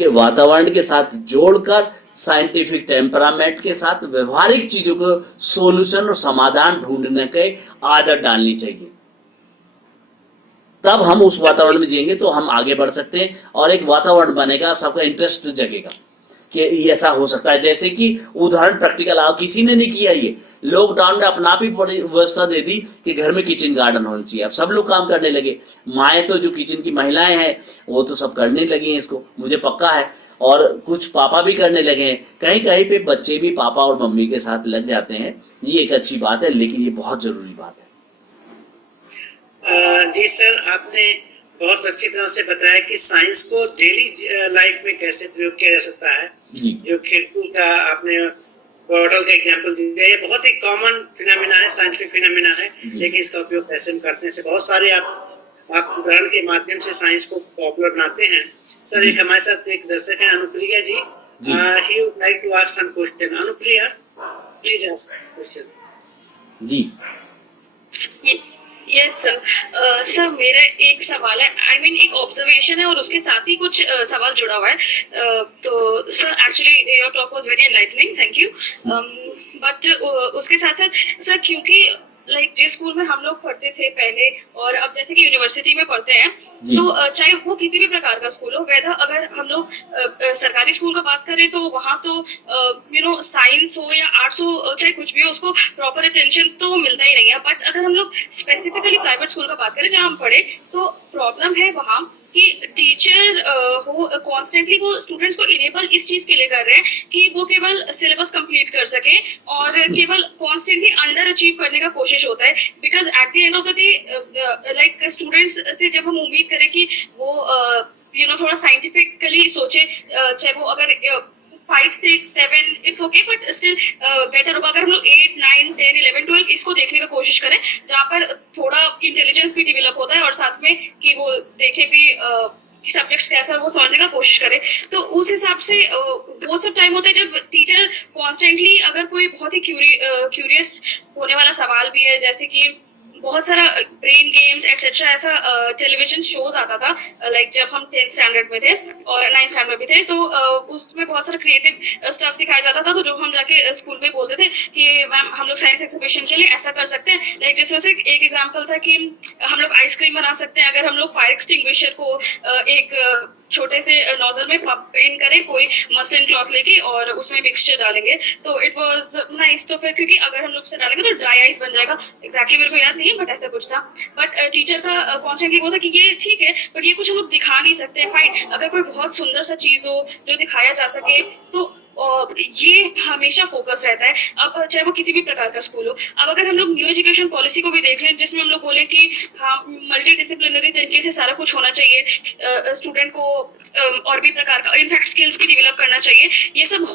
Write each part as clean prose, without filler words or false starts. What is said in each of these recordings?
के वातावरण के साथ जोड़कर साइंटिफिक टेम्परामेंट के साथ व्यवहारिक चीजों को सॉल्यूशन और समाधान ढूंढने की आदत डालनी चाहिए। तब हम उस वातावरण में जिएंगे तो हम आगे बढ़ सकते हैं और एक वातावरण बनेगा, सबका इंटरेस्ट जगेगा कि ऐसा हो सकता है। जैसे कि उदाहरण प्रैक्टिकल आओ, किसी ने नहीं किया ये, लॉकडाउन ने अपना भी व्यवस्था दे दी कि घर में किचन गार्डन होना चाहिए। अब सब लोग काम करने लगे, माएँ तो जो किचन की महिलाएं हैं वो तो सब करने लगी हैं इसको, मुझे पक्का है। और कुछ पापा भी करने लगे हैं, कहीं कहीं पे बच्चे भी पापा और मम्मी के साथ लग जाते हैं। ये एक अच्छी बात है, लेकिन ये बहुत जरूरी बात है। जी सर, आपने बहुत अच्छी तरह से बताया कि साइंस को डेली लाइफ में कैसे प्रयोग किया जा सकता है। जो खिड़की का आपने बॉटल का एग्जांपल दिया, ये बहुत ही कॉमन फिनोमेना है, साइंटिफिक फिनोमेना है, लेकिन इसका उपयोग कैसे हम करते हैं, बहुत सारे आप उदाहरण के माध्यम से साइंस को पॉपुलर बनाते हैं। सर, एक हमारे साथ एक दर्शक है Anupriya ji, he would like to ask some question. Anupriya, please ask question. जी यस सर। सर, मेरा एक सवाल है, एक ऑब्जर्वेशन है और उसके साथ ही कुछ सवाल जुड़ा हुआ है। तो sir, actually your talk was very enlightening, thank you. But उसके साथ साथ सर, क्योंकि जिस स्कूल में हम लोग पढ़ते थे पहले और अब जैसे कि यूनिवर्सिटी में पढ़ते हैं, तो चाहे वो किसी भी प्रकार का स्कूल हो, वैसे अगर हम लोग सरकारी स्कूल का बात करें तो वहाँ तो साइंस हो या आर्ट्स हो, चाहे कुछ भी हो, उसको प्रॉपर अटेंशन तो मिलता ही नहीं है। बट अगर हम लोग स्पेसिफिकली प्राइवेट स्कूल का बात करें जहाँ हम पढ़े, तो प्रॉब्लम है वहाँ कि टीचर हो कॉन्स्टेंटली वो स्टूडेंट्स को इनेबल इस चीज के लिए कर रहे हैं कि वो केवल सिलेबस कंप्लीट कर सके और केवल कॉन्स्टेंटली अंडर अचीव करने का कोशिश होता है। Because at the end of the day students से जब हम उम्मीद करें कि वो थोड़ा साइंटिफिकली सोचे, चाहे वो अगर 5, 6, 7 it's okay, but still better होगा अगर हम लोग 8, 9, 10, 11, 12 इसको देखने की कोशिश करें, जहाँ पर थोड़ा इंटेलिजेंस भी डेवलप होता है और साथ में कि वो देखे भी सब्जेक्ट्स कैसा वो समझने का कोशिश करे। तो उस हिसाब से वो सब टाइम होता है जब टीचर कॉन्स्टेंटली, अगर कोई बहुत ही क्यूरियस होने वाला सवाल भी है, जैसे कि बहुत सारा ब्रेन गेम्स एक्सेट्रा ऐसा टेलीविजन शोज आता था, जब हम 10th स्टैंडर्ड में थे और 9th स्टैंडर्ड में थे, तो उसमें बहुत सारा क्रिएटिव स्टफ सिखाया जाता था। तो जो हम जाके स्कूल में बोलते थे कि मैम हम लोग साइंस एक्सिबिशन के लिए ऐसा कर सकते हैं, जिसमें से एक एग्जांपल था कि हम लोग आइसक्रीम बना सकते हैं अगर हम लोग फायर एक्सटिंग्विशर को एक छोटे से नोजल में पंप इन करें, कोई मसलिन क्लॉथ लेके और उसमें मिक्सचर डालेंगे, तो इट वाज नाइस। तो फिर क्योंकि अगर हम लोग उसे डालेंगे तो ड्राई आइस बन जाएगा, एग्जैक्टली मेरे को याद नहीं है बट ऐसा कुछ था। बट टीचर का कॉन्स्टेंटली वो था कि ये ठीक है बट ये कुछ हम लोग दिखा नहीं सकते, फाइन। अगर कोई बहुत सुंदर सा चीज हो जो दिखाया जा सके तो ये हमेशा फोकस रहता है, अब चाहे वो किसी भी प्रकार का स्कूल हो। अब अगर हम लोग न्यू एजुकेशन पॉलिसी को भी देख लें, जिसमें हम लोग बोले कि हाँ मल्टी डिसिप्लिनरी तरीके से सारा कुछ होना चाहिए, स्टूडेंट को और भी प्रकार का इनफैक्ट स्किल्स भी डेवलप करना चाहिए, ये सब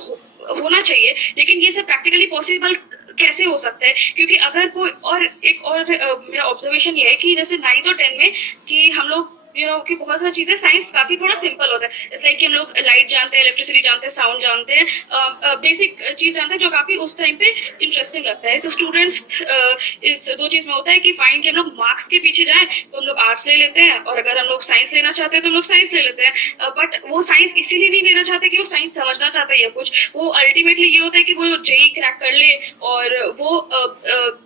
होना चाहिए। लेकिन ये सब प्रैक्टिकली पॉसिबल कैसे हो सकता है? क्योंकि अगर कोई और एक और मेरा ऑब्जर्वेशन ये है कि जैसे 9th और 10th में कि हम लोग कि बहुत सारी चीजें साइंस काफी थोड़ा सिंपल होता है। इट्स लाइक कि हम लोग लाइट जानते हैं, इलेक्ट्रिसिटी जानते हैं, साउंड जानते हैं, बेसिक चीज जानते हैं जो काफी उस टाइम पे इंटरेस्टिंग लगता है। तो स्टूडेंट्स इस दो चीज में होता है कि फाइन कि हम लोग मार्क्स के पीछे जाएं तो हम लोग आर्ट्स ले लेते हैं, और अगर हम लोग साइंस लेना चाहते हैं तो हम लोग साइंस ले लेते हैं। बट वो साइंस इसीलिए नहीं लेना चाहते कि वो साइंस समझना चाहता है या कुछ, वो अल्टीमेटली ये होता है कि वो जेई क्रैक कर ले और वो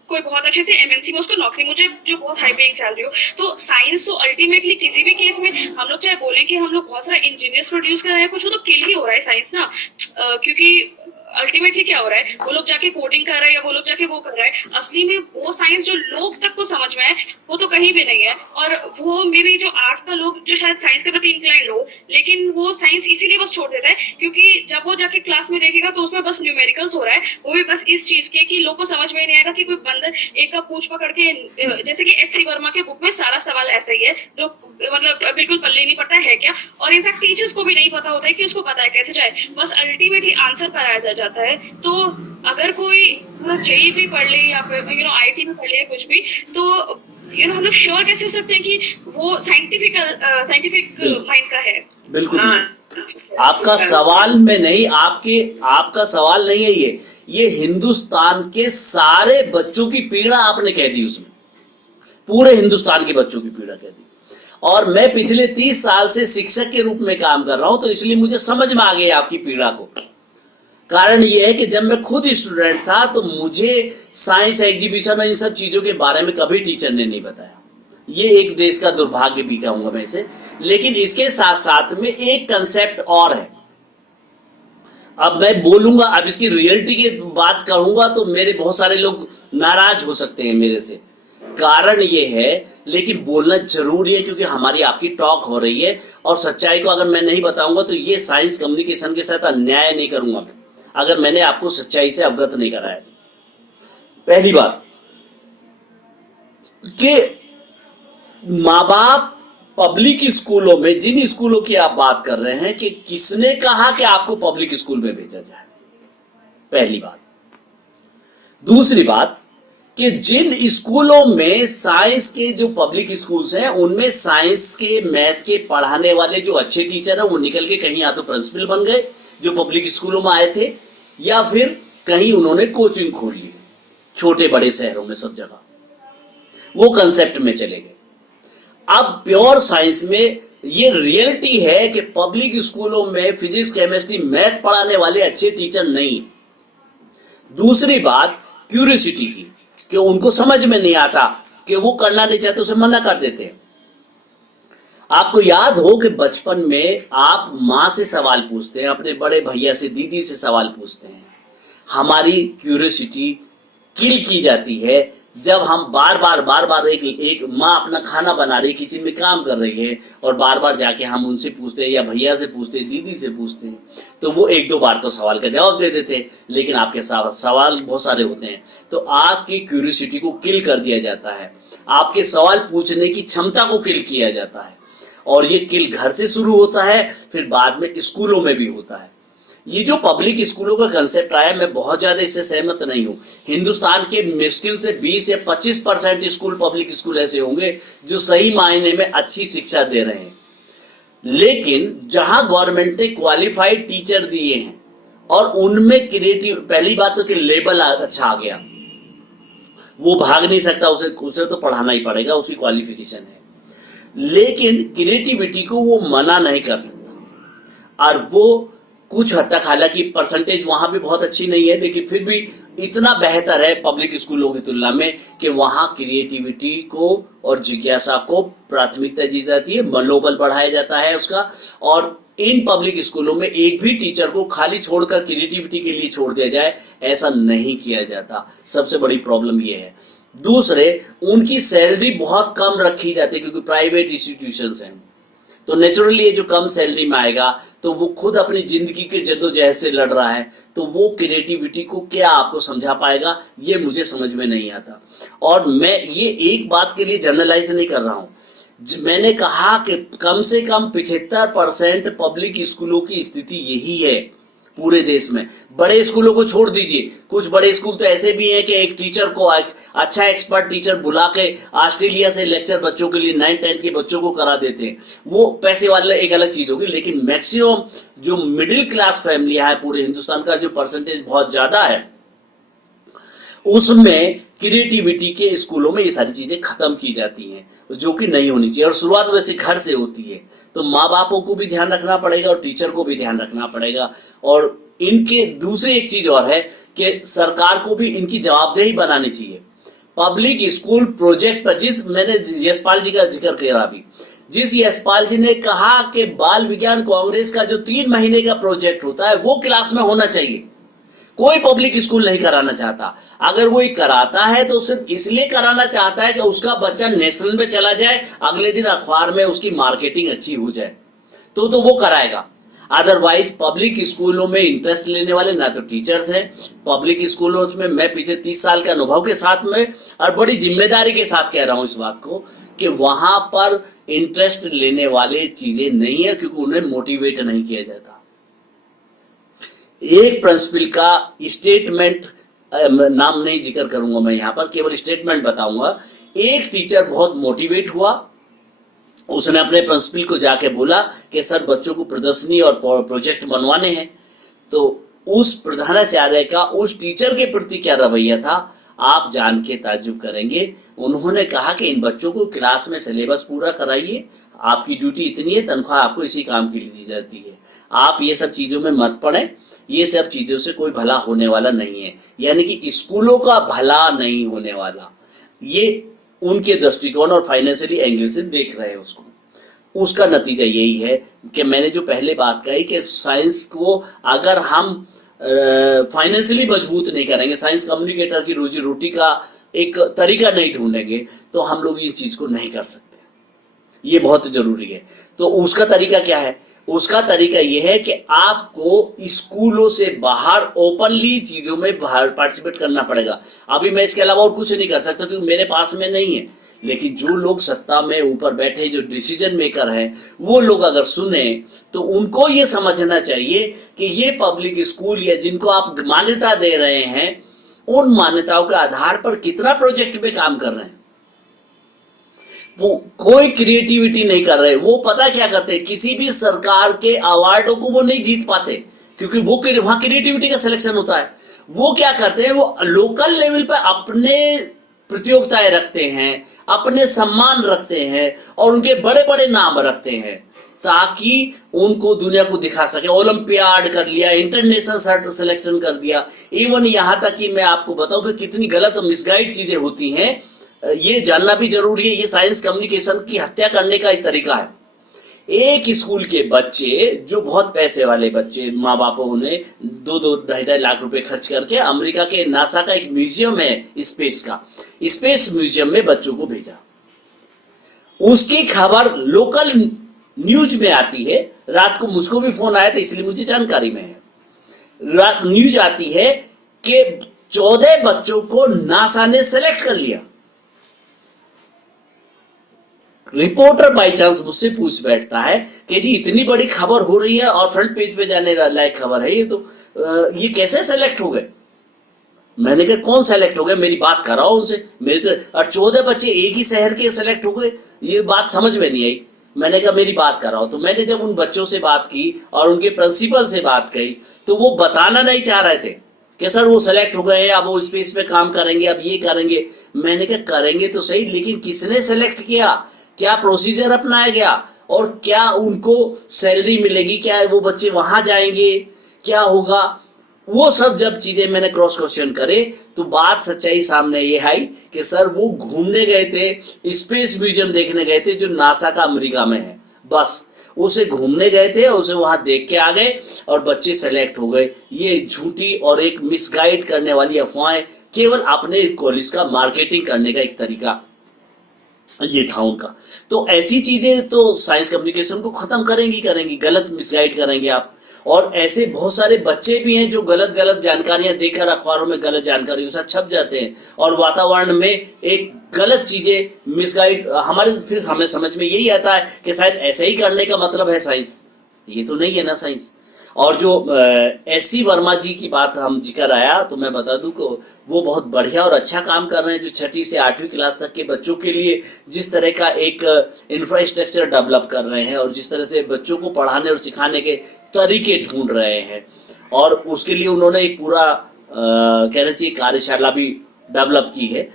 कोई बहुत अच्छे से एमएनसी में उसको नौकरी मुझे जो बहुत हाई पेइंग सैलरी हो। तो साइंस तो अल्टीमेटली किसी भी केस में हम लोग चाहे बोले कि हम लोग बहुत सारा इंजीनियर्स प्रोड्यूस कर रहे हैं, कुछ वो तो किल ही हो रहा है साइंस ना, क्योंकि अल्टीमेटली क्या हो रहा है, वो लोग जाके कोडिंग कर रहे हैं या वो लोग जाके वो कर रहे हैं, असली में वो साइंस जो लोग तक को समझ में है वो तो कहीं भी नहीं है। और वो मे भी जो आर्ट्स का लोग जो शायद साइंस के प्रति इंक्लाइंड हो, लेकिन वो साइंस इसीलिए बस छोड़ देता है क्योंकि जब वो जाके क्लास में देखेगा तो उसमें बस न्यूमेरिकल्स हो रहा है, वो भी बस इस चीज के कि लोग को समझ में नहीं आएगा कि कोई बंदर एक का पूंछ पकड़ के, जैसे कि एच सी वर्मा के बुक में सारा सवाल ऐसा ही है जो मतलब बिल्कुल पल्ले नहीं पड़ता है क्या, और इनफैक्ट टीचर्स को भी नहीं पता होता है कि उसको पता है कैसे जाए, बस अल्टीमेटली आंसर कराया जाता है। तो अगर कोई जेई भी पढ़ ले या फिर आईटी भी पढ़ ले कुछ भी, तो हम लोग श्योर कैसे हो सकते हैं कि वो साइंटिफिक माइंड का है? बिल्कुल आपका सवाल में नहीं, आपका सवाल नहीं है ये हिंदुस्तान के सारे बच्चों की पीड़ा आपने कह दी, उसमें पूरे हिंदुस्तान के बच्चों की पीड़ा कह दी। और मैं पिछले 30 साल से शिक्षक के रूप में काम कर रहा हूं, तो इसलिए मुझे समझ में आ गई आपकी पीड़ा को। कारण यह है कि जब मैं खुद स्टूडेंट था तो मुझे साइंस एग्जीबिशन और इन सब चीजों के बारे में कभी टीचर ने नहीं बताया। ये एक देश का दुर्भाग्य भी कहूंगा मैं इसे। लेकिन इसके साथ साथ में एक कंसेप्ट और है। अब मैं बोलूंगा, अब इसकी रियलिटी की बात करूंगा तो मेरे बहुत सारे लोग नाराज हो सकते हैं मेरे से। कारण ये है, लेकिन बोलना जरूरी है क्योंकि हमारी आपकी टॉक हो रही है, और सच्चाई को अगर मैं नहीं बताऊंगा तो ये साइंस कम्युनिकेशन के साथ अन्याय नहीं करूंगा अगर मैंने आपको सच्चाई से अवगत नहीं कराया। पहली बात कि माँ बाप पब्लिक स्कूलों में, जिन स्कूलों की आप बात कर रहे हैं, कि किसने कहा कि आपको पब्लिक स्कूल में भेजा जाए, पहली बात। दूसरी बात कि जिन स्कूलों में साइंस के जो पब्लिक स्कूल्स हैं उनमें साइंस के मैथ के पढ़ाने वाले जो अच्छे टीचर हैं वो निकल के कहीं या तो प्रिंसिपल बन गए जो पब्लिक स्कूलों में आए थे, या फिर कहीं उन्होंने कोचिंग खोल ली, छोटे बड़े शहरों में सब जगह वो कंसेप्ट में चले गए। अब प्योर साइंस में ये रियलिटी है कि पब्लिक स्कूलों में फिजिक्स केमिस्ट्री मैथ पढ़ाने वाले अच्छे टीचर नहीं। दूसरी बात क्यूरियोसिटी की, कि उनको समझ में नहीं आता, कि वो करना नहीं चाहते, उसे मना कर देते हैं। आपको याद हो कि बचपन में आप माँ से सवाल पूछते हैं, अपने बड़े भैया से, दीदी से सवाल पूछते हैं। हमारी क्यूरियोसिटी किल की जाती है जब हम बार बार एक माँ अपना खाना बना रही, किचन में काम कर रही है, और बार बार जाके हम उनसे पूछते हैं, या भैया से पूछते हैं, दीदी से पूछते हैं, तो वो एक दो बार तो सवाल का जवाब दे देते हैं, लेकिन आपके सवाल बहुत सारे होते हैं, तो आपकी क्यूरियोसिटी को किल कर दिया जाता है, आपके सवाल पूछने की क्षमता को किल किया जाता है। और ये किल घर से शुरू होता है, फिर बाद में स्कूलों में भी होता है। ये जो पब्लिक स्कूलों का कंसेप्ट आया, मैं बहुत ज्यादा इससे सहमत नहीं हूं। हिंदुस्तान के मुश्किल से 20 या 25% स्कूल पब्लिक स्कूल ऐसे होंगे जो सही मायने में अच्छी शिक्षा दे रहे हैं, लेकिन जहां गवर्नमेंट ने क्वालिफाइड टीचर दिए हैं और उनमें क्रिएटिव, पहली बात तो कि लेबल अच्छा आ गया, वो भाग नहीं सकता, उसे तो पढ़ाना ही पड़ेगा, उसकी क्वालिफिकेशन है, लेकिन क्रिएटिविटी को वो मना नहीं कर सकता। और वो कुछ हद तक, हालांकि परसेंटेज वहां भी बहुत अच्छी नहीं है, लेकिन फिर भी इतना बेहतर है पब्लिक स्कूलों की तुलना में कि वहां क्रिएटिविटी को और जिज्ञासा को प्राथमिकता दी जाती है, मनोबल बढ़ाया जाता है उसका। और इन पब्लिक स्कूलों में एक भी टीचर को खाली छोड़कर क्रिएटिविटी के लिए छोड़ दिया जाए, ऐसा नहीं किया जाता। सबसे बड़ी प्रॉब्लम ये है। दूसरे, उनकी सैलरी बहुत कम रखी जाती है क्योंकि प्राइवेट इंस्टीट्यूशंस हैं, तो नेचुरली ये जो कम सैलरी में आएगा तो वो खुद अपनी जिंदगी के जद्दोजहद से लड़ रहा है, तो वो क्रिएटिविटी को क्या आपको समझा पाएगा, ये मुझे समझ में नहीं आता। और मैं ये एक बात के लिए जनरलाइज नहीं कर रहा हूं। मैंने कहा कि कम से कम 75% पब्लिक स्कूलों की स्थिति यही है पूरे देश में। बड़े स्कूलों को छोड़ दीजिए, कुछ बड़े स्कूल तो ऐसे भी हैं कि एक टीचर को, अच्छा एक्सपर्ट टीचर बुला के ऑस्ट्रेलिया से लेक्चर बच्चों के लिए 9th-10th के बच्चों को करा देते हैं, वो पैसे वाले एक अलग चीज होगी। लेकिन मैक्सिमम जो मिडिल क्लास फैमिलियां है पूरे हिंदुस्तान का, जो परसेंटेज बहुत ज्यादा है, उसमें क्रिएटिविटी के स्कूलों में ये सारी चीजें खत्म की जाती हैं, जो कि नहीं होनी चाहिए। और शुरुआत वैसे घर से होती है, तो माँ बापों को भी ध्यान रखना पड़ेगा और टीचर को भी ध्यान रखना पड़ेगा। और इनके दूसरी एक चीज और है कि सरकार को भी इनकी जवाबदेही बनानी चाहिए। पब्लिक स्कूल प्रोजेक्ट पर, जिस मैंने यशपाल जी का जिक्र किया अभी, जिस यशपाल जी ने कहा कि बाल विज्ञान कांग्रेस का जो 3 महीने का प्रोजेक्ट होता है वो क्लास में होना चाहिए। कोई पब्लिक स्कूल नहीं कराना चाहता। अगर वो कराता है तो सिर्फ इसलिए कराना चाहता है कि उसका बच्चा नेशनल में चला जाए, अगले दिन अखबार में उसकी मार्केटिंग अच्छी हो जाए, तो वो कराएगा। अदरवाइज पब्लिक स्कूलों में इंटरेस्ट लेने वाले ना तो टीचर्स हैं। पब्लिक स्कूलों में मैं पीछे 30 साल के अनुभव के साथ में और बड़ी जिम्मेदारी के साथ कह रहा हूं इस बात को कि वहां पर इंटरेस्ट लेने वाले चीजें नहीं है, क्योंकि उन्हें मोटिवेट नहीं किया जाता। एक प्रिंसिपल का स्टेटमेंट, नाम नहीं जिक्र करूंगा मैं यहां पर, केवल स्टेटमेंट बताऊंगा। एक टीचर बहुत मोटिवेट हुआ, उसने अपने प्रिंसिपल को जाके बोला कि सर बच्चों को प्रदर्शनी और प्रोजेक्ट बनवाने हैं। तो उस प्रधानाचार्य का उस टीचर के प्रति क्या रवैया था आप जान के ताज्जुब करेंगे। उन्होंने कहा कि इन बच्चों को क्लास में सिलेबस पूरा कराइए, आपकी ड्यूटी इतनी है, तनख्वाह आपको इसी काम के लिए दी जाती है। आप ये सब चीजों में मत पड़े, ये सब चीजों से कोई भला होने वाला नहीं है, यानी कि स्कूलों का भला नहीं होने वाला। ये उनके दृष्टिकोण और फाइनेंशियली एंगल से देख रहे हैं उसको। उसका नतीजा यही है कि मैंने जो पहले बात कही कि साइंस को अगर हम फाइनेंशियली मजबूत नहीं करेंगे, साइंस कम्युनिकेटर की रोजी रोटी का एक तरीका नहीं ढूंढेंगे, तो हम लोग इस चीज को नहीं कर सकते। ये बहुत जरूरी है। तो उसका तरीका क्या है? उसका तरीका यह है कि आपको स्कूलों से बाहर ओपनली चीजों में बाहर पार्टिसिपेट करना पड़ेगा। अभी मैं इसके अलावा और कुछ नहीं कर सकता क्योंकि मेरे पास में नहीं है, लेकिन जो लोग सत्ता में ऊपर बैठे, जो डिसीजन मेकर हैं, वो लोग अगर सुने तो उनको ये समझना चाहिए कि ये पब्लिक स्कूल या जिनको आप मान्यता दे रहे हैं, उन मान्यताओं के आधार पर कितना प्रोजेक्ट पे काम कर रहे हैं। वो कोई क्रिएटिविटी नहीं कर रहे। वो पता क्या करते हैं, किसी भी सरकार के अवार्डों को वो नहीं जीत पाते क्योंकि वो वहां क्रिएटिविटी का सिलेक्शन होता है। वो क्या करते हैं, वो लोकल लेवल पर अपने प्रतियोगिताएं रखते हैं, अपने सम्मान रखते हैं और उनके बड़े बड़े नाम रखते हैं ताकि उनको दुनिया को दिखा सके। ओलंपियाड कर लिया, इंटरनेशनल सिलेक्शन कर दिया, इवन यहां तक कि मैं आपको बताऊं कि कितनी गलत और मिसगाइड चीजें होती हैं, ये जानना भी जरूरी है। ये साइंस कम्युनिकेशन की हत्या करने का एक तरीका है। एक स्कूल के बच्चे, जो बहुत पैसे वाले बच्चे, माँ बापों ने 2-2, 2.5 लाख रुपए खर्च करके अमेरिका के नासा का एक म्यूजियम है स्पेस का, स्पेस म्यूजियम में बच्चों को भेजा। उसकी खबर लोकल न्यूज में आती है। रात को मुझको भी फोन आया था, इसलिए मुझे जानकारी में है। रात न्यूज आती है कि 14 बच्चों को नासा ने सेलेक्ट कर लिया। रिपोर्टर बाई चांस मुझसे पूछ बैठता है कि जी इतनी बड़ी खबर हो रही है और फ्रंट पेज पे जाने लायक खबर है, ये तो ये कैसे सेलेक्ट हो गए? मैंने कहा कौन सेलेक्ट हो गए, मेरी बात कराओ उनसे। मेरे तो और 14 बच्चे एक ही शहर के सेलेक्ट हो गए, ये बात समझ में नहीं आई। मैंने कहा मेरी बात कराओ। तो मैंने जब उन बच्चों से बात की और उनके प्रिंसिपल से बात की तो वो बताना नहीं चाह रहे थे कि सर वो सेलेक्ट हो गए, अब वो स्पेस पे काम करेंगे, अब ये करेंगे। मैंने कहा करेंगे तो सही, लेकिन किसने सेलेक्ट किया, क्या प्रोसीजर अपनाया गया और क्या उनको सैलरी मिलेगी, क्या वो बच्चे वहां जाएंगे, क्या होगा, वो सब जब चीजें मैंने क्रॉस क्वेश्चन करे तो बात सच्चाई सामने ये आई कि सर वो घूमने गए थे, स्पेस म्यूजियम देखने गए थे जो नासा का अमेरिका में है, बस उसे घूमने गए थे, उसे वहां देख के आ गए और बच्चे सेलेक्ट हो गए। ये झूठी और एक मिसगाइड करने वाली अफवाहें, केवल अपने कॉलेज का मार्केटिंग करने का एक तरीका ये था उनका। तो ऐसी चीजें तो साइंस कम्युनिकेशन को खत्म करेंगी, गलत मिसगाइड करेंगे आप। और ऐसे बहुत सारे बच्चे भी हैं जो गलत गलत जानकारियां देकर अखबारों में गलत जानकारी के साथ छप जाते हैं और वातावरण में एक गलत चीजें मिसगाइड, फिर हमें समझ में यही आता है कि शायद ऐसे ही करने का मतलब है साइंस। ये तो नहीं है ना साइंस। और जो एस.सी. वर्मा जी की बात हम जिक्र आया तो मैं बता दूं कि वो बहुत बढ़िया और अच्छा काम कर रहे हैं, जो 6ठी से 8वीं क्लास तक के बच्चों के लिए जिस तरह का एक इंफ्रास्ट्रक्चर डेवलप कर रहे हैं और जिस तरह से बच्चों को पढ़ाने और सिखाने के तरीके ढूंढ रहे हैं, और उसके लिए उन्होंने एक पूरा कहना चाहिए कार्यशाला भी डेवलप की है।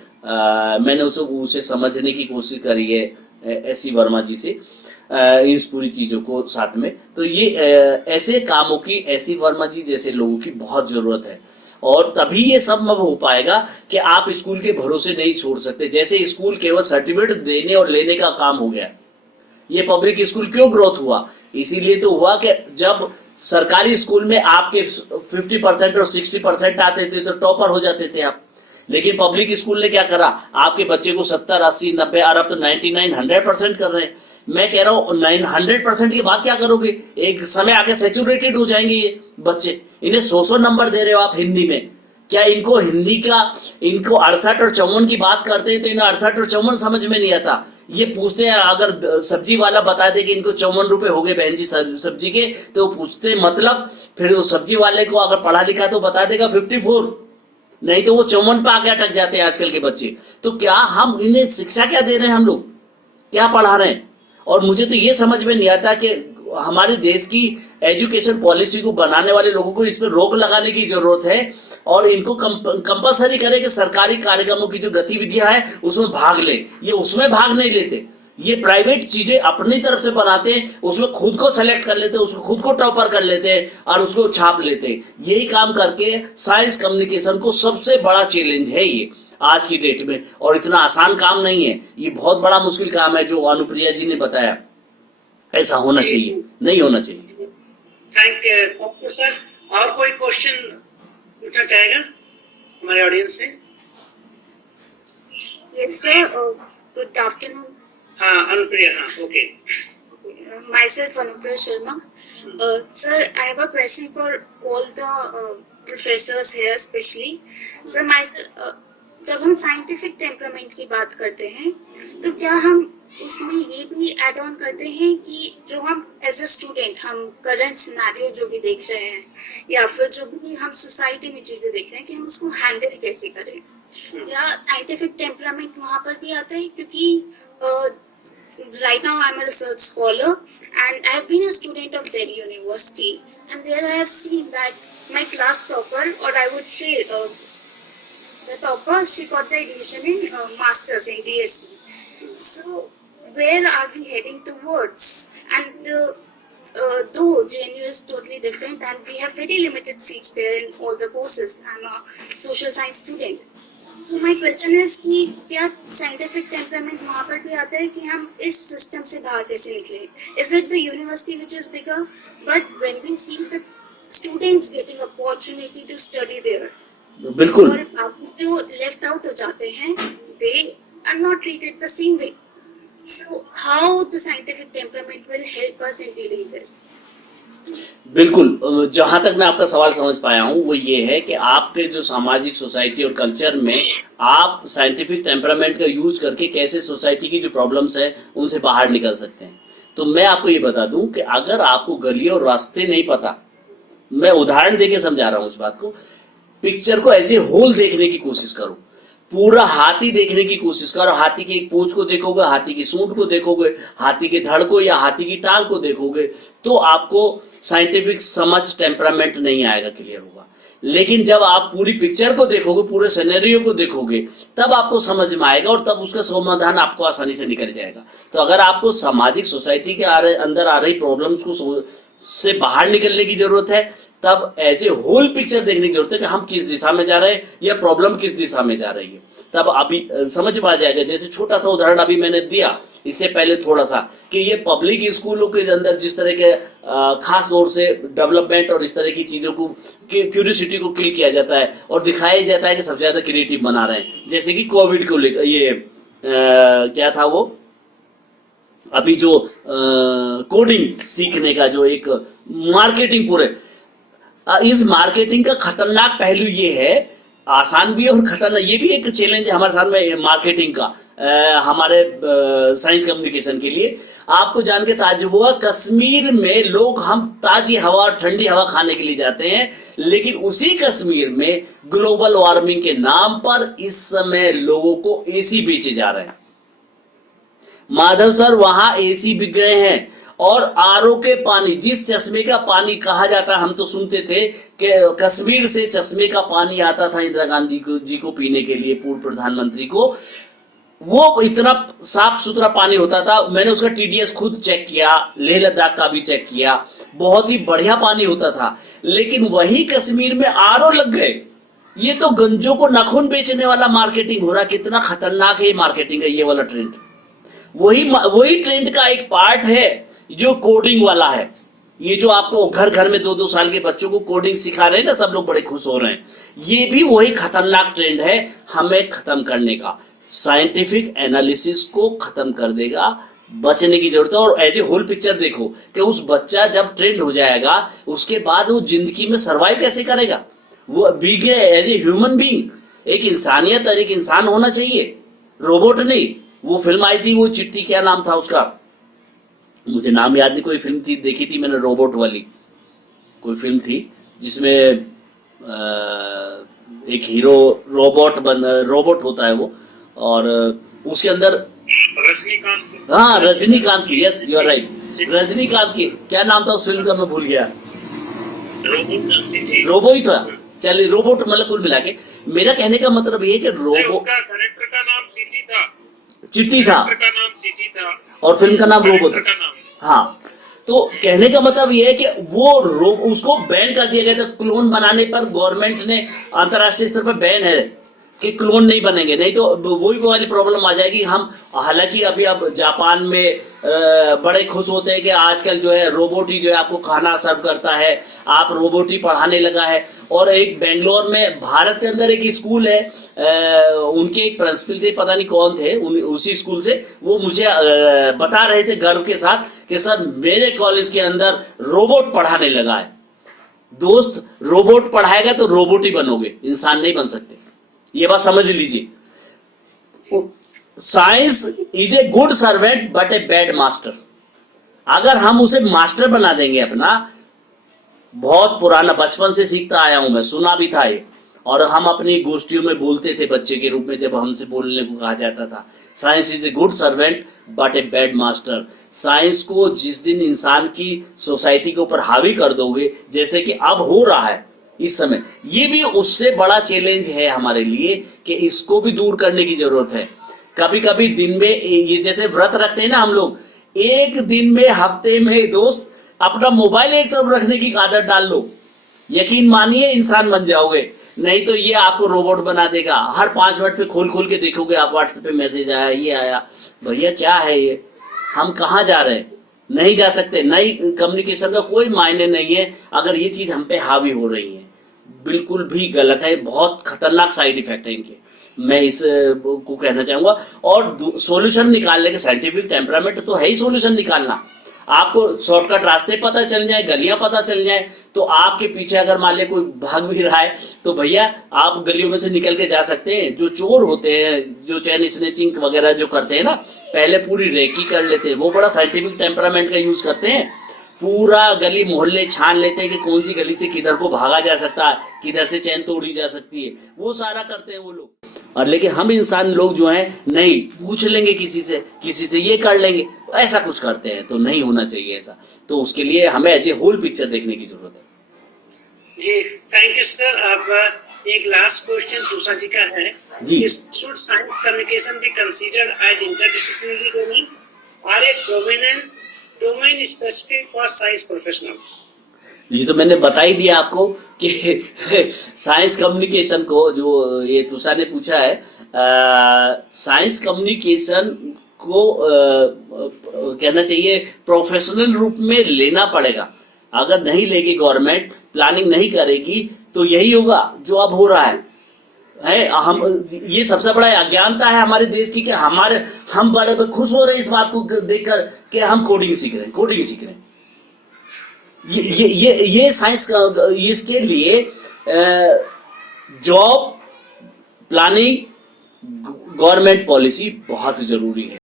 मैंने उसे समझने की कोशिश करी है एस.सी. वर्मा जी से, इस पूरी चीजों को साथ में। तो ये ऐसे कामों की एस.सी. वर्मा जी जैसे लोगों की बहुत जरूरत है और तभी ये सब हो पाएगा कि आप स्कूल के भरोसे नहीं छोड़ सकते। जैसे स्कूल केवल सर्टिफिकेट देने और लेने का काम हो गया, ये पब्लिक स्कूल क्यों ग्रोथ हुआ? इसीलिए तो हुआ कि जब सरकारी स्कूल में आपके 50% और 60% आते थे तो टॉपर हो जाते थे आप। लेकिन पब्लिक स्कूल ने क्या करा, आपके बच्चे को 70, 80, 90 और अब तो 99, 100% कर रहे हैं। मैं कह रहा हूँ 900% के बाद क्या करोगे? एक समय आके सैचुरेटेड हो जाएंगे ये बच्चे। इन्हें 100 नंबर दे रहे हो आप हिंदी में, क्या इनको हिंदी का, इनको 68 और 54 की बात करते हैं तो इन्हें 68 और 54 समझ में नहीं आता। ये पूछते हैं, अगर सब्जी वाला बता दे कि इनको 54 रुपए हो गए बहन जी सब्जी के, तो पूछते हैं मतलब, फिर सब्जी वाले को अगर पढ़ा लिखा तो बता देगा 54, नहीं तो वो 54 पे आके अटक जाते हैं आजकल के बच्चे। तो क्या हम इन्हें शिक्षा क्या दे रहे हैं, हम लोग क्या पढ़ा रहे हैं? और मुझे तो ये समझ में नहीं आता कि हमारे देश की एजुकेशन पॉलिसी को बनाने वाले लोगों को इस पर रोक लगाने की जरूरत है और इनको कंपलसरी करे कि सरकारी कार्यक्रमों की जो गतिविधियां हैं उसमें भाग ले। ये उसमें भाग नहीं लेते, ये प्राइवेट चीजें अपनी तरफ से बनाते हैं, उसमें खुद को सेलेक्ट कर लेते हैं, उसको खुद को टॉपर कर लेते हैं और उसको छाप लेते हैं। यही काम करके साइंस कम्युनिकेशन को सबसे बड़ा चैलेंज है ये आज की डेट में, और इतना आसान काम नहीं है, ये बहुत बड़ा मुश्किल काम है जो अनुप्रिया जी ने बताया। ऐसा होना चाहिए, नहीं होना चाहिए। Thank you sir. और कोई क्वेश्चन पूछना चाहेगा हमारे ऑडियंस से? Yes, sir. Good afternoon. हाँ अनुप्रिया, हाँ okay. Myself Anupriya Sharma. Sir, I have a question for all the professors here, especially. Sir, जब हम साइंटिफिक टेम्परामेंट की बात करते हैं, तो क्या हम उसमें ये भी ऐड ऑन करते हैं कि जो हम एज अ स्टूडेंट हम करंट सिनेरियो जो भी देख रहे हैं या फिर जो भी हम सोसाइटी में चीजें देख रहे हैं कि हम उसको हैंडल कैसे करें, या साइंटिफिक टेम्परामेंट वहाँ पर भी आता है? क्योंकि right now I'm a research scholar and I have been a student of Delhi University, and there I have seen that my class topper, or I would say the topper, she got the admission in masters in DSc. So where are we heading towards? And though JNU is totally different and we have very limited seats there in all the courses, I'm a social science student. So my question is कि क्या scientific temperament वहाँ पर भी आता है कि हम इस सिस्टम से बाहर कैसे निकले? Is it the university which is bigger? But when we see the students getting opportunity to study there, बिल्कुल, और बाकी जो left out हो जाते हैं, they are not treated the same way. So how the scientific temperament will help us in dealing this? बिल्कुल। जहां तक मैं आपका सवाल समझ पाया हूं वो ये है कि आपके जो सामाजिक सोसाइटी और कल्चर में आप साइंटिफिक टेम्परामेंट का यूज करके कैसे सोसाइटी की जो प्रॉब्लम्स है उनसे बाहर निकल सकते हैं। तो मैं आपको ये बता दूं कि अगर आपको गली और रास्ते नहीं पता, मैं उदाहरण देके समझा रहा हूं इस बात को, पिक्चर को ऐसे होल देखने की कोशिश करो, पूरा हाथी देखने की कोशिश करो। हाथी की एक पूंछ को देखोगे, हाथी की सूंड को देखोगे, हाथी के धड़ को या हाथी की टांग को देखोगे, तो आपको साइंटिफिक समझ टेम्परामेंट नहीं आएगा, क्लियर होगा। लेकिन जब आप पूरी पिक्चर को देखोगे, पूरे सिनेरियो को देखोगे, तब आपको समझ में आएगा और तब उसका समाधान आपको आसानी से निकल जाएगा। तो अगर आपको सामाजिक सोसाइटी के अंदर आ रही प्रॉब्लम्स को से बाहर निकलने की जरूरत है, तब एज ए होल पिक्चर देखने की जरूरत है कि हम किस दिशा में जा रहे हैं या प्रॉब्लम किस दिशा में जा रही है, तब अभी समझ में आ जाएगा। जैसे छोटा सा उदाहरण अभी मैंने दिया इससे पहले थोड़ा सा, कि ये पब्लिक स्कूलों के अंदर जिस तरह के खास तौर से डेवलपमेंट और इस तरह की चीजों को, क्यूरियोसिटी को किल किया जाता है और दिखाया जाता है कि सबसे ज्यादा क्रिएटिव बना रहे हैं। जैसे कि कोविड को लेकर ये क्या था वो, अभी जो कोडिंग सीखने का जो एक मार्केटिंग, पूरे इस मार्केटिंग का खतरनाक पहलू ये है, आसान भी है और खतरनाक, ये भी एक चैलेंज है हमारे सामने मार्केटिंग का, हमारे साइंस कम्युनिकेशन के लिए। आपको जान के ताज्जुब होगा, कश्मीर में लोग हम ताजी हवा, ठंडी हवा खाने के लिए जाते हैं, लेकिन उसी कश्मीर में ग्लोबल वार्मिंग के नाम पर इस समय लोगों को एसी बेचे जा रहे हैं। माधव सर, वहां एसी बिक गए हैं और आरओ के पानी, जिस चश्मे का पानी कहा जाता है, हम तो सुनते थे कि कश्मीर से चश्मे का पानी आता था इंदिरा गांधी जी को पीने के लिए, पूर्व प्रधानमंत्री को, वो इतना साफ सुथरा पानी होता था। मैंने उसका टीडीएस खुद चेक किया, लेह लद्दाख का भी चेक किया, बहुत ही बढ़िया पानी होता था। लेकिन वही कश्मीर में आरओ लग गए। ये तो गंजों को नाखून बेचने वाला मार्केटिंग हो रहा। कितना खतरनाक है मार्केटिंग का ये वाला ट्रेंड। वही ट्रेंड का एक पार्ट है जो कोडिंग वाला है। ये जो आपको घर घर में 2-2 साल के बच्चों को कोडिंग सिखा रहे हैं ना, सब लोग बड़े खुश हो रहे हैं। ये भी वही खतरनाक ट्रेंड है हमें खत्म करने का। साइंटिफिक एनालिसिस को खत्म कर देगा, बचने की जरूरत है। और एज ए होल पिक्चर देखो कि उस बच्चा जब ट्रेंड हो जाएगा, उसके बाद वो जिंदगी में सर्वाइव कैसे करेगा। वो बीग एज ए ह्यूमन बीइंग, एक इंसानियत और एक इंसान होना चाहिए, रोबोट नहीं। वो फिल्म आई थी, वो चिट्ठी, क्या नाम था उसका, मुझे नाम याद नहीं, कोई फिल्म थी, देखी थी मैंने, रोबोट वाली कोई फिल्म थी, जिसमें एक हीरो रोबोट होता है वो, और उसके अंदर रजनीकांत, हाँ रजनीकांत की, yes you are right, Rajinikanth की, क्या नाम था उस फिल्म का, मैं भूल गया, रोबो ही था। चलिए रोबोट, मतलब कुल मिला के मेरा कहने का मतलब ये है कि रोबो, उसका कैरेक्टर का नाम चिट्टी था, चिट्टी था, का नाम चिट्टी था। और फिल्म का नाम रोबोट। का नाम। हाँ, तो कहने का मतलब ये है कि वो उसको बैन कर दिया गया था। क्लोन बनाने पर गवर्नमेंट ने अंतर्राष्ट्रीय स्तर पर बैन है कि क्लोन नहीं बनेंगे, नहीं तो वही वाली प्रॉब्लम आ जाएगी। हम हालांकि अभी अब जापान में बड़े खुश होते हैं कि आजकल जो है रोबोट ही जो है आपको खाना सर्व करता है, आप रोबोट ही पढ़ाने लगा है। और एक बेंगलोर में भारत के अंदर एक स्कूल है, उनके एक प्रिंसिपल थे, पता नहीं कौन थे, उसी स्कूल से वो मुझे बता रहे थे गर्व के साथ कि सर मेरे कॉलेज के अंदर रोबोट पढ़ाने लगा है। दोस्त, रोबोट पढ़ाएगा तो रोबोट ही बनोगे, इंसान नहीं बन सकते, ये बात समझ लीजिए। Science is a good servant but a bad master. अगर हम उसे मास्टर बना देंगे अपना, बहुत पुराना बचपन से सीखता आया हूं मैं, सुना भी था ये, और हम अपनी गोष्ठियों में बोलते थे बच्चे के रूप में जब हमसे बोलने को कहा जाता था, science is a good servant but a bad master. Science को जिस दिन इंसान की सोसाइटी के ऊपर हावी कर दोगे, जैसे कि अब हो रहा है इस समय, ये भी उससे बड़ा चैलेंज है हमारे लिए कि इसको भी दूर करने की जरूरत है। कभी कभी दिन में ये जैसे व्रत रखते हैं ना हम लोग, एक दिन में हफ्ते में दोस्त अपना मोबाइल एक तरफ रखने की आदत डाल लो, यकीन मानिए इंसान बन जाओगे। नहीं तो ये आपको रोबोट बना देगा। हर 5 मिनट पे खोल खोल के देखोगे आप, व्हाट्सएप पे मैसेज आया, ये आया, भैया क्या है ये, हम कहाँ जा रहे हैं, नहीं जा सकते। नई कम्युनिकेशन का कोई मायने नहीं है अगर ये चीज हम पे हावी हो रही है, बिल्कुल भी गलत है, बहुत खतरनाक साइड इफेक्ट है इनके, मैं इस को कहना चाहूंगा। और सॉल्यूशन निकालने के साइंटिफिक टेम्परामेंट तो है ही सॉल्यूशन निकालना। आपको शॉर्टकट रास्ते पता चल जाए, गलियां पता चल जाए, तो आपके पीछे अगर मान लिया कोई भाग भी रहा है तो भैया आप गलियों में से निकल के जा सकते हैं। जो चोर होते हैं, जो चैन स्नेचिंग वगैरह जो करते हैं ना, पहले पूरी रेकी कर लेते हैं, वो बड़ा साइंटिफिक टेम्परामेंट का यूज करते हैं, पूरा गली मोहल्ले छान लेते हैं कि कौन सी गली से किधर को भागा जा सकता है, किधर से चैन तोड़ी जा सकती है, वो सारा करते हैं वो लोग। और लेकिन हम इंसान लोग जो हैं, नहीं पूछ लेंगे किसी से ये कर लेंगे, ऐसा कुछ करते हैं, तो नहीं होना चाहिए ऐसा। तो उसके लिए हमें एज ए होल पिक्चर देखने की जरूरत है। जी थैंक यू सर। अब एक लास्ट क्वेश्चन तुषार जी का है जी। Should science communication be considered as interdisciplinary domain और a domain specific for science professional? ये तो मैंने बता ही दिया आपको कि साइंस कम्युनिकेशन को, जो ये तुषार ने पूछा है, साइंस कम्युनिकेशन को कहना चाहिए प्रोफेशनल रूप में लेना पड़ेगा। अगर नहीं लेगी गवर्नमेंट, प्लानिंग नहीं करेगी, तो यही होगा जो अब हो रहा है। हम ये सबसे बड़ा अज्ञानता है हमारे देश की कि हम बड़े खुश हो रहे हैं इस बात को देखकर कि हम कोडिंग सीख रहे हैं। ये साइंस का, इसके लिए जॉब प्लानिंग, गवर्नमेंट पॉलिसी बहुत जरूरी है।